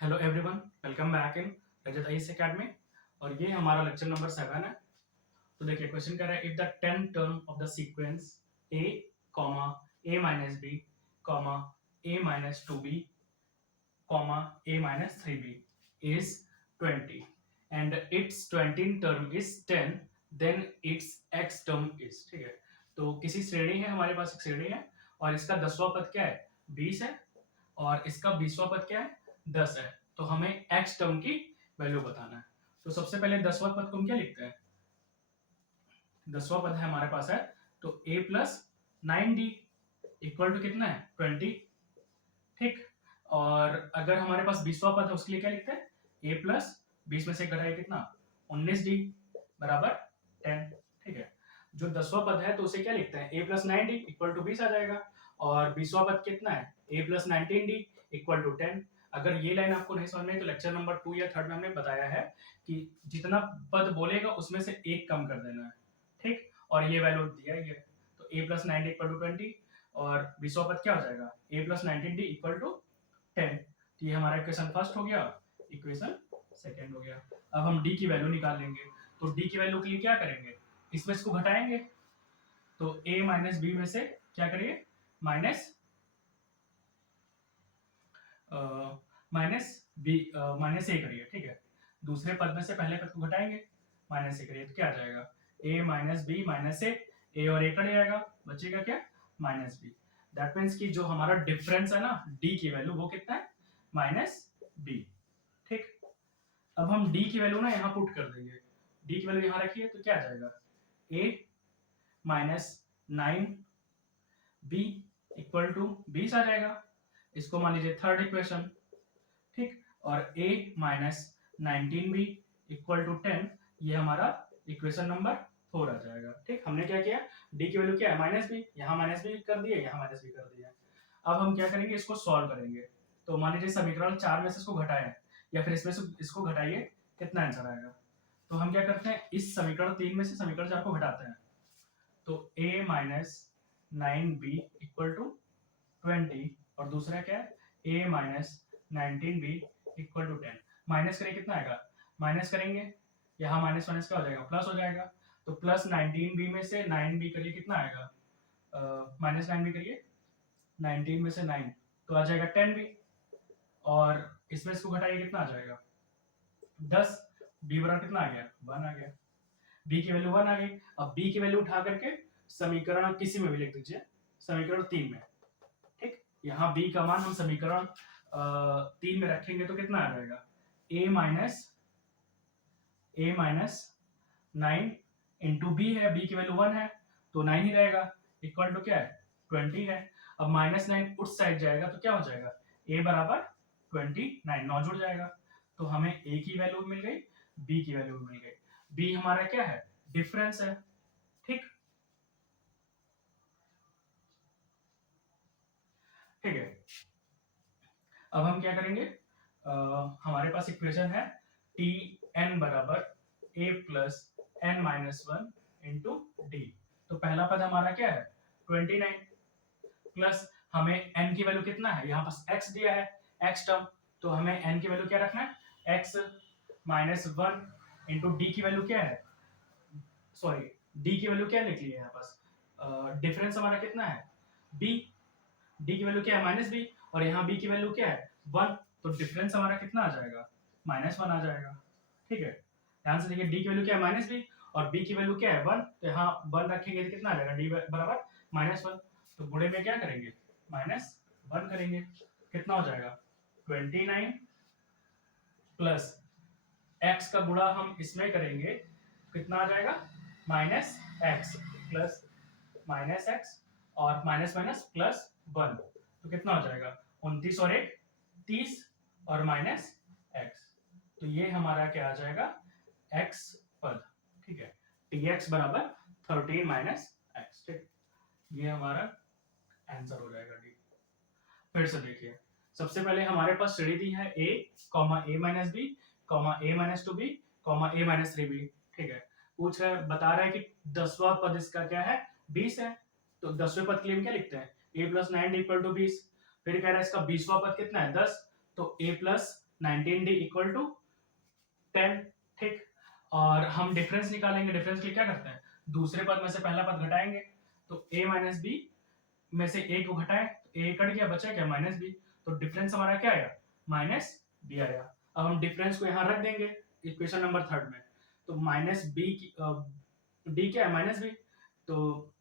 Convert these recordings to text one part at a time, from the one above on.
Hello everyone, welcome back in Rajat IAS academy. और ये हमारा लेक्चर नंबर 7 है। तो देखिए क्वेश्चन कह रहा है, if the 10 term of the sequence a comma a minus B comma a minus 2b comma a minus 3b is 20 and it's 20 term is 10 then it's x term is. ठीक है, तो किसी श्रेणी है, हमारे पास एक श्रेणी है और इसका 10वां पद क्या है, 20 है, और इसका 20वां पद क्या है, 10 है। तो हमें x टर्म की वैल्यू बताना है। तो सबसे पहले 10वां पद को हम क्या लिखते हैं, 10वां पद है हमारे पास है तो a plus 9d equal to कितना है, 20। ठीक, और अगर हमारे पास 20वां पद है उसके लिए क्या लिखते हैं, a प्लस 20 में से घटाए कितना, 19d बराबर 10। ठीक है, जो 10वां पद है तो उसे क्या लिखते हैं, a plus 9d equal to 20 आ जाएगा। और 20वां पद कितना है, a plus 19d equal to 10। अगर ये लाइन आपको नहीं समझ में तो लेक्चर नंबर 2 या 3 में हमने बताया है कि जितना पद बोलेगा उसमें से एक कम कर देना है। ठीक, और ये वैल्यू दिया ही है, तो a plus 9d equal to 20 और 20वां पद क्या हो जाएगा, a plus 19d equal to 10। तो ये हमारा इक्वेशन फर्स्ट हो गया, इक्वेशन सेकंड हो गया। अब हम d की वैल्यू निकाल लेंगे। तो d की वैल्यू के लिए क्या करेंगे, इसमें इसको घटाएंगे। तो a माइनस बी में से क्या करिए, माइनस माइनस ए करिए। ठीक है, दूसरे पद में से पहले पद को घटाएंगे, माइनस ए करिए तो क्या आ जाएगा, a माइनस बी माइनस ए और ए कट जाएगा, बचेगा क्या, माइनस बी। दैट मीन्स कि जो हमारा डिफरेंस है ना d की वैल्यू वो कितना है, माइनस बी। ठीक, अब हम d की वैल्यू ना यहाँ पुट कर देंगे, d की वैल्यू यहाँ रखिए तो क्या आ जाएगा, a minus 9b equal to 20 आ जाएगा। इसको मान लीजिए थर्ड इक्वेशन। ठीक, और a minus 19b equal to 10, ये हमारा इक्वेशन नंबर 4 आ जाएगा। ठीक, हमने क्या किया, d की वैल्यू क्या है, माइनस बी, यहाँ माइनस बी कर दिए, यहाँ माइनस बी कर दिया। अब हम क्या करेंगे, इसको सॉल्व करेंगे। तो मान लीजिए समीकरण 4 में से इसको घटाएं या फिर इसमें से इसको घटाइए, कितना आंसर आएगा। तो हम क्या करते हैं, इस समीकरण 3 में से समीकरण 4 को घटाते हैं। तो a minus 9b equal to 20 और दूसरा क्या है, a minus 19b equal to 10। Minus करें कितना आएगा, माइनस करेंगे यहाँ माइनस माइनस क्या हो जाएगा, प्लस हो जाएगा। तो प्लस 19b में से 9b करिए कितना आएगा, माइनस 9b करिए, 19 में से 9 तो आ जाएगा 10b, और इसमें इसको घटाइए कितना आ जाएगा, 10। b बराबर कितना आ गया, 1 आ गया। b की वैल्यू 1 आ गई। अब b की वैल्यू उठा करके समीकरण किसी में भी लिख दीजिए, समीकरण 3 में। ठीक, यहाँ b का मान हम समीकरण 3 में रखेंगे तो कितना आ जाएगा, a माइनस 9 इंटू बी है, b की वैल्यू 1 है तो 9 ही रहेगा, इक्वल टू क्या है, 20 है। अब माइनस 9 उस साइड जाएगा तो क्या हो जाएगा, a बराबर 29, 9 जुड़ जाएगा। तो हमें a की वैल्यू मिल गई, b की वैल्यू मिल गई। b हमारा क्या है, डिफरेंस है। ठीक, ठीक है, अब हम क्या करेंगे, हमारे पास इक्वेशन है टी एन बराबर A plus N minus 1 into D. तो पहला पद हमारा क्या है, 29 प्लस हमें n की वैल्यू कितना है, यहाँ पास x दिया है, x टर्म। तो हमें n की वैल्यू क्या रखना है, x माइनस 1 इंटू डी की वैल्यू क्या है, सॉरी डी की वैल्यू क्या लिख ली है यहाँ पास, डिफरेंस हमारा कितना है, b, डी की वैल्यू क्या है, माइनस बी, और यहाँ बी की वैल्यू क्या है, 1। तो डिफरेंस हमारा कितना आ जाएगा, -1 आ जाएगा। ठीक है, ध्यान से देखिए, डी की वैल्यू क्या है, -b, और बी की वैल्यू क्या है, 1। तो यहाँ 1 रखेंगे तो कितना आ जाएगा, डी बराबर -1। तो गुणे में क्या करेंगे, -1 करेंगे, कितना हो जाएगा, 29 प्लस x का गुणा हम इसमें करेंगे, कितना आ जाएगा, -x प्लस -x और माइनस माइनस प्लस 1, तो कितना हो जाएगा, 29 और 1 30 और माइनस x। तो ये हमारा क्या आ जाएगा, x पद। ठीक है, dx बराबर 13 माइनस x। ठीक, ये हमारा आंसर हो जाएगा डी। फिर से देखिए, सबसे पहले हमारे पास श्रेणी दी है a comma a minus B comma a minus 2b comma a minus 3b। ठीक है, पूछ रहा है, बता रहा है कि 10वां पद इसका क्या है, 20 है। तो 10वें पद के लिए हम क्या लिखते हैं, a प्लस 9 इक्वल टू 20। फिर कह रहा है इसका 20वां पद कितना है, 10, तो a plus 19d equal to 10, ठीक। और हम डिफरेंस निकालेंगे, डिफरेंस के लिए क्या करते हैं, दूसरे पद में से पहला पद घटाएंगे, तो a माइनस बी में से a को घटाएं तो a कट गया, बचा क्या माइनस बी, तो डिफरेंस हमारा क्या आया, माइनस बी आया। अब हम डिफरेंस को यहाँ रख देंगे इक्वेशन नंबर 3 में, तो माइनस बी डी क्या है, माइनस बी, तो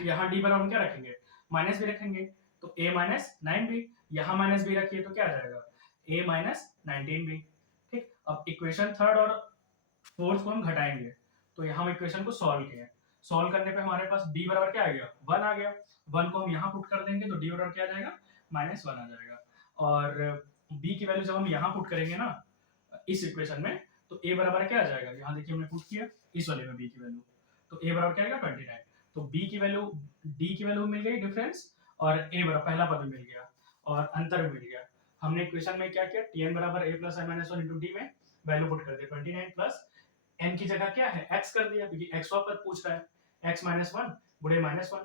यहाँ डी बराबर क्या रखेंगे, माइनस बी रखेंगे, तो a माइनस 9b, यहाँ माइनस बी रखिए तो क्या आ जाएगा, a माइनस 19b, ठीक। अब इक्वेशन 3 और 4 को हम घटाएंगे, तो यहाँ हम इक्वेशन को सॉल्व किए, सॉल्व करने पे हमारे पास d बराबर क्या आ गया, 1 आ गया, 1 को हम यहाँ पुट कर देंगे तो d बराबर क्या आ जाएगा, -1 आ जाएगा। और b की वैल्यू जब हम यहाँ पुट करेंगे ना इस इक्वेशन में, तो a बराबर क्या आ जाएगा, यहाँ देखिए हमने पुट किया इस वाले में b की वैल्यू, तो a बराबर क्या आएगा 29, तो b की वैल्यू, d की वैल्यू मिल गई डिफरेंस, और a बराबर पहला पद भी मिल गया और अंतर भी मिल गया। हमने इक्वेशन में क्या किया, tn बराबर a plus n minus 1 into d में वैल्यू पुट कर दिया, 29 प्लस n की जगह क्या है x कर दिया, क्योंकि x वाला पद पूछ रहा है, x माइनस 1 गुणे माइनस 1,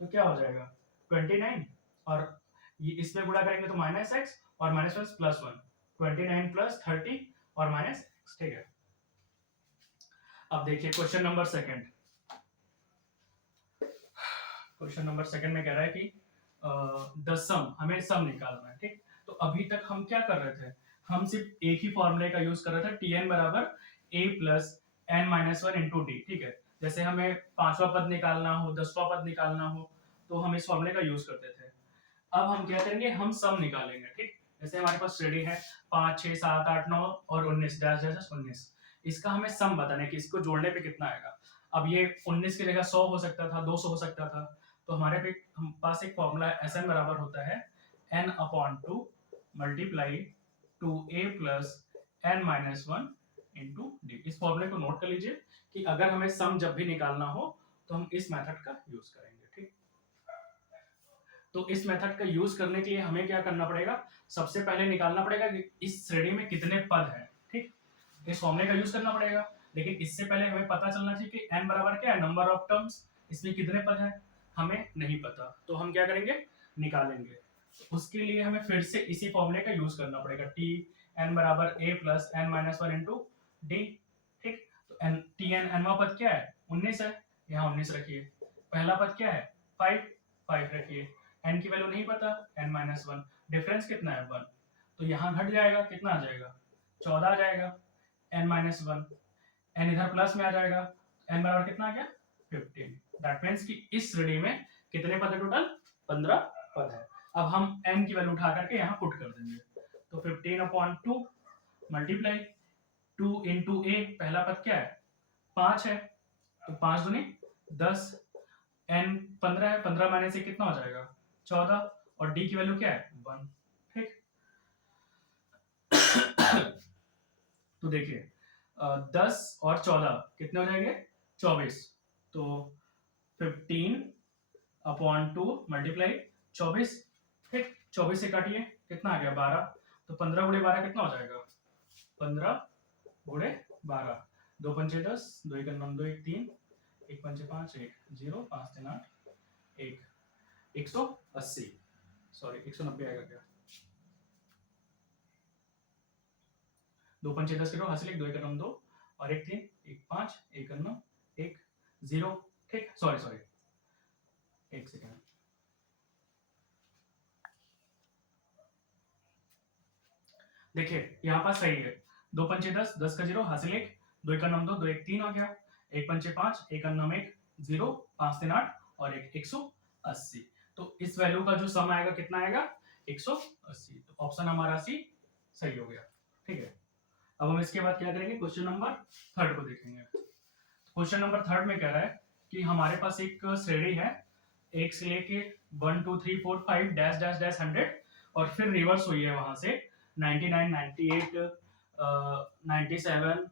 तो क्या हो जाएगा 29, और ये इसमें गुणा करेंगे तो माइनस x और माइनस 1 प्लस 1, 29 प्लस 30 और माइनस x, ठीक है। अब देखिए question number second, question number second में कह रहा है कि द सम, हमें सम निकालना है, ठीक। तो अभी तक हम क्या कर रहे थे, हम सिर्फ एक ही फॉर्मूले का यूज कर रहे थे, tn बराबर a plus n minus 1 into D, ठीक है। जैसे हमें 5वां पद निकालना हो, 10वां पद निकालना हो, तो हम इस फॉर्मूले का यूज करते थे। अब हम क्या करेंगे, हम सम निकालेंगे, ठीक। जैसे हमारे पास श्रेणी है 5, 6, 7, 8, 9 और 19, 19, इसका हमें सम बताना है कि इसको जोड़ने पे कितना आएगा। अब ये 19 की जगह 100 हो सकता था, 200 हो सकता था, तो हमारे पास एक फॉर्मूला है, Sn बराबर होता है n/2 multiply 2a plus n minus 1 into D. इस फॉर्मूले को नोट कर लीजिए कि अगर हमें सम जब भी निकालना हो तो हम इस मेथड का यूज करेंगे, ठीक। तो इस मेथड का यूज करने के लिए हमें क्या करना पड़ेगा, सबसे पहले निकालना पड़ेगा कि इस श्रेणी में कितने पद हैं, ठीक। इस फॉर्मूले का यूज करना पड़ेगा, लेकिन इससे पहले हमें पता चलना चाहिए कि n बराबर क्या है, नंबर ऑफ टर्म्स, इसमें कितने पद हैं हमें नहीं पता, तो हम क्या करेंगे, निकालेंगे। उसके लिए हमें फिर से इसी फॉर्मूले का यूज करना पड़ेगा, टी एन बराबर a plus n minus 1 into D, ठीक। तो एन टी एन एनवा पद क्या है, 19 है, यहाँ 19 रखिए। पहला पद क्या है, 5 रखिए। n की वैल्यू नहीं पता, n माइनस 1, डिफरेंस कितना है 1, तो यहाँ घट जाएगा, कितना आ जाएगा 14 आ जाएगा, n माइनस 1, n इधर प्लस में आ जाएगा, n बराबर कितना आ गया 15। दैट मींस कि इस श्रेणी में कितने पद है, टोटल 15 पद है। अब हम n की वैल्यू उठा करके यहाँ पुट कर देंगे, तो 15/2 मल्टीप्लाई 2 इंटू a, पहला पद क्या है 5 है, तो 5 दूनी 10, n 15 है, 15 माइनस से कितना हो जाएगा 14, और d की वैल्यू क्या है 1, ठीक। तो देखिए 10 और 14 कितने हो जाएंगे 24, तो 15/2 मल्टीप्लाई 24, ठीक। 24 से काटिए कितना आ गया 12, तो 15 गुणे 12 कितना हो जाएगा 15 गुणे 12, 2 पंचे 10, 2 एक 9, 2 एक 3, 1 पंचे 5, 1 0, 5 3 8, 1 180, सॉरी 190 आएगा क्या, 2 पंचे 10 करो हासिल 1, 2 एक 9 2 और 1 3, 1 5, 1 9 1 0, ठीक। सॉरी एक सेकंड, देखिए यहाँ पास सही है, 2 पंचे 10, 10 का 0 हासिल 1, 2 एक 9 2, 2 एक 3 हो गया, 1 पंचे 5, 1 9 1 0, 5 3 8 और 1 180, तो इस वैल्यू का जो सम आएगा कितना आएगा 180, तो ऑप्शन हमारा सी सही हो गया, ठीक है। अब हम इसके बाद क्या करेंगे, क्वेश्चन नंबर 3 को देखेंगे। क्वेश्चन नंबर 3 में कह रहा है कि हमारे पास एक श्रेणी है, 1 से लेके 1 2 3 4 5 डैश डैश डैश 100 और फिर रिवर्स हुई है वहां से 99 98 97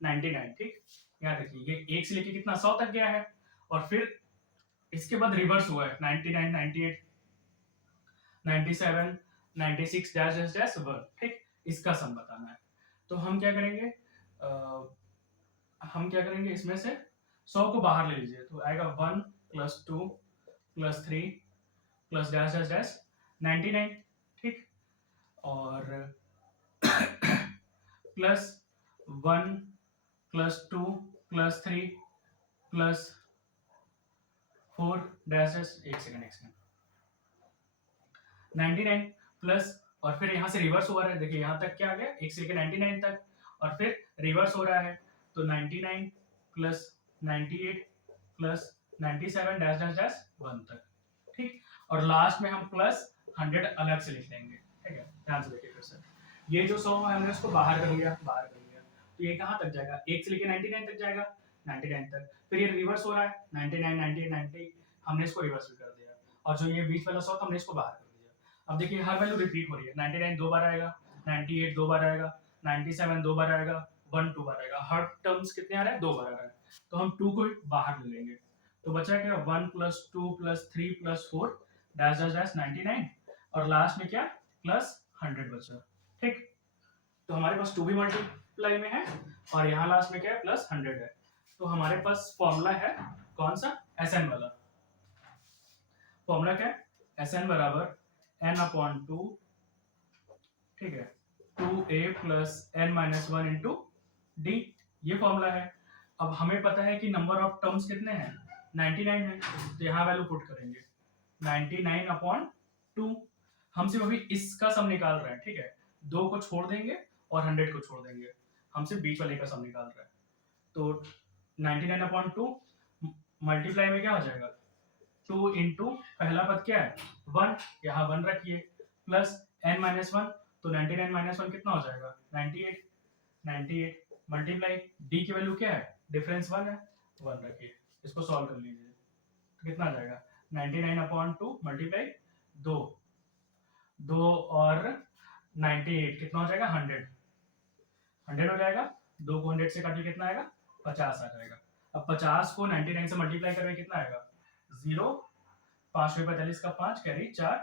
99, ठीक। यहाँ देखिए ये 1 से लेके कितना 100 तक गया है, और फिर इसके बाद रिवर्स हुआ है 99 98 97 96 डैश डैश डैश 1, ठीक। इसका सम बताना है, तो हम क्या करेंगे, इसमें से 100 को बाहर ले लीजिए, तो आएगा 1 plus 2 plus 3 plus dash dash dash 99, ठीक। और plus 1 plus 2 plus 3 plus 4 dash dash, एक सेकंड 99 प्लस, और फिर यहाँ से रिवर्स हो रहा है, देखिए यहाँ तक क्या आ गया, एक से लेकर 99 तक, और फिर रिवर्स हो रहा है, तो 99 plus 98 plus 97 dash dash dash 1 तक, ठीक। और लास्ट में हम प्लस 100 अलग से लिख लेंगे, ठीक है। ध्यान से देखिए फिर से, ये जो 100 है हमने उसको बाहर कर लिया, तो ये कहाँ तक जाएगा, 1 से लेकर 99 तक जाएगा, 99 तक, फिर ये रिवर्स हो रहा है 99 98 90, हमने इसको रिवर्स भी कर दिया, और जो ये बीच वाला 100 था हमने इसको बाहर कर दिया। अब देखिए हर वैल्यू रिपीट हो रही है, 99 दो बार आएगा, 98 दो बार आएगा, 97 दो बार आएगा, 1 2 बार आएगा, हर टर्म्स कितने आ रहे हैं, 2 बार आ रहे हैं, तो हम 2 को बाहर ले लेंगे, तो बचा क्या, 1 plus 2 plus 3 plus 4 dash dash dash 99, और लास्ट में क्या, प्लस 100 बचा, ठीक। तो हमारे पास 2 भी मल्टीप्लाई में है, और यहाँ लास्ट में क्या है, प्लस 100 है, तो हमारे पास फॉर्मूला है कौन सा, Sn वाला। फॉर्मूला क्या है, Sn बराबर n अपॉन 2, ठीक है, 2a plus n minus 1 into D, ये फॉर्मूला है। अब हमें पता है कि नंबर ऑफ टर्म्स कितने हैं, 99 है, तो यहाँ वैल्यू पुट करेंगे 99 अपॉन 2, हम सिर्फ अभी इसका सम निकाल रहे हैं, ठीक है, 2 को छोड़ देंगे और 100 को छोड़ देंगे, हम सिर्फ बीच वाले का सम निकाल रहे हैं, तो 99 अपॉन 2 मल्टीप्लाई में क्या हो जाएगा, 2 इंटू पहला पद क्या है 1, यहाँ 1 रखिए, प्लस n माइनस 1, तो 99 माइनस 1 कितना हो जाएगा 98, 98 मल्टीप्लाई d की वैल्यू क्या है, डिफरेंस 1 है, 1 रखिए, इसको सॉल्व कर लीजिए, तो कितना आ जाएगा 99 अपॉन 2 मल्टीप्लाई 2, 2 और 98 कितना हो जाएगा 100, 100 हो जाएगा, 2 को 100 से काटिए कितना आएगा 50 आ जाएगा। अब 50 को 99 से मल्टीप्लाई करें कितना आएगा 0, 5 में 45 का 5 कैरी 4,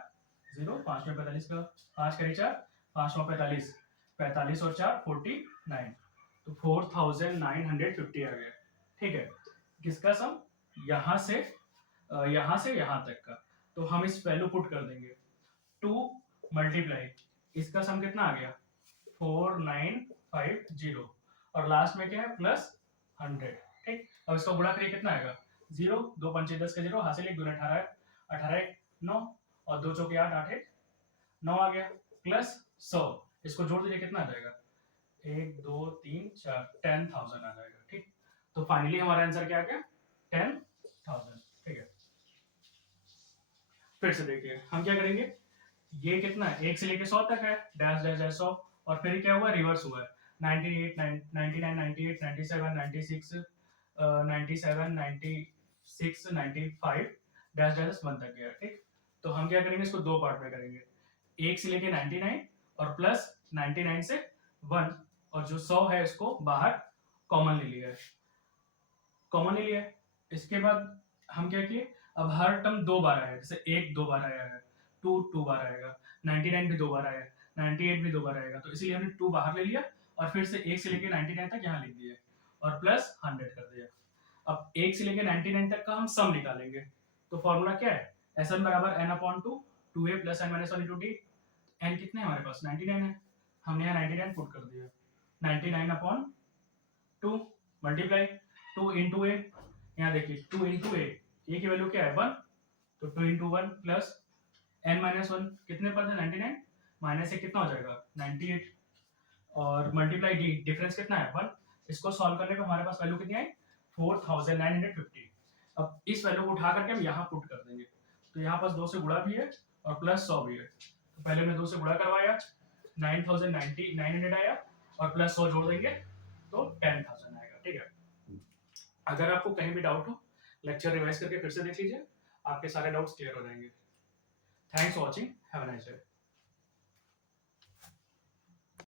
0, 5 में 45 का 5 कैरी 4, 5 में 45, 45 और 4 49, तो 4950 आ गया, ठीक है। किसका सम, यहाँ से यहाँ तक का, तो हम इस वैल्यू पुट कर देंगे, 2 मल्टीप्लाई इसका सम कितना आ गया 4950, और लास्ट में क्या है प्लस 100, ठीक। अब इसका गुणा करिए कितना आएगा 0, 2 पंचे 10 का 0, हासिल 1 2 18, 18 9, और 2 चौके 8 8 9 आ गया, प्लस 100, इसको जोड़ दीजिए कितना आ जाएगा 1 2 3 4, 10,000 आ जाएगा, ठीक। तो फाइनली हमारा आंसर क्या आ गया 10,000, ठीक है। फिर से देखिए हम क्या करेंगे, ये कितना है 1 से लेके 100 तक है, डैश डैश डैश 100, और फिर क्या हुआ रिवर्स हुआ है 98 99 98 97 96 97 96 95 डैश डैश 1 तक गया, ठीक। तो हम क्या करेंगे, इसको दो पार्ट में करेंगे, 1 से लेके 99 और प्लस 99 से 1, और जो 100 है इसको बाहर कॉमन ले लिया है, कॉमन ले लिया है। इसके बाद हम क्या किए, अब हर टर्म 2 बार आया है, जैसे 1 2 बार आया है, 2 2 बार आएगा, 99 भी 2 बार आया है, 98 भी 2 बार आएगा, तो इसलिए हमने 2 बाहर ले लिया, और फिर से 1 से लेके 99 तक यहाँ लिख दिया, और प्लस 100 कर दिया। अब 1 से लेके 99 तक का हम सम निकालेंगे, तो फॉर्मूला क्या है, Sn बराबर n upon 2, 2a plus n minus 1 into D, n कितने हमारे पास 99 है, हमने यहाँ 99 पुट कर दिया, 99 अपॉन 2 मल्टीप्लाई 2 इंटू ए, यहाँ देखिए 2 इंटू ए की वैल्यू क्या है 1, तो 2 इंटू 1 प्लस n माइनस 1 कितने पर था 99, माइनस से कितना हो जाएगा 98, और मल्टीप्लाई डी डिफरेंस कितना है 1, इसको सॉल्व करने पे हमारे पास वैल्यू कितनी आई 4950। अब इस वैल्यू को उठा करके हम यहाँ पुट कर देंगे, तो यहाँ पास 2 से गुणा भी है और प्लस 100 भी है, तो पहले हमने 2 से गुणा करवाया 9,900 आया, और प्लस 100 जोड़ देंगे तो 10,000 आएगा, ठीक है। अगर आपको कहीं भी डाउट हो, लेक्चर रिवाइज करके फिर से देख लीजिए, आपके सारे डाउट्स क्लियर हो जाएंगे। Thanks for watching, have a nice day.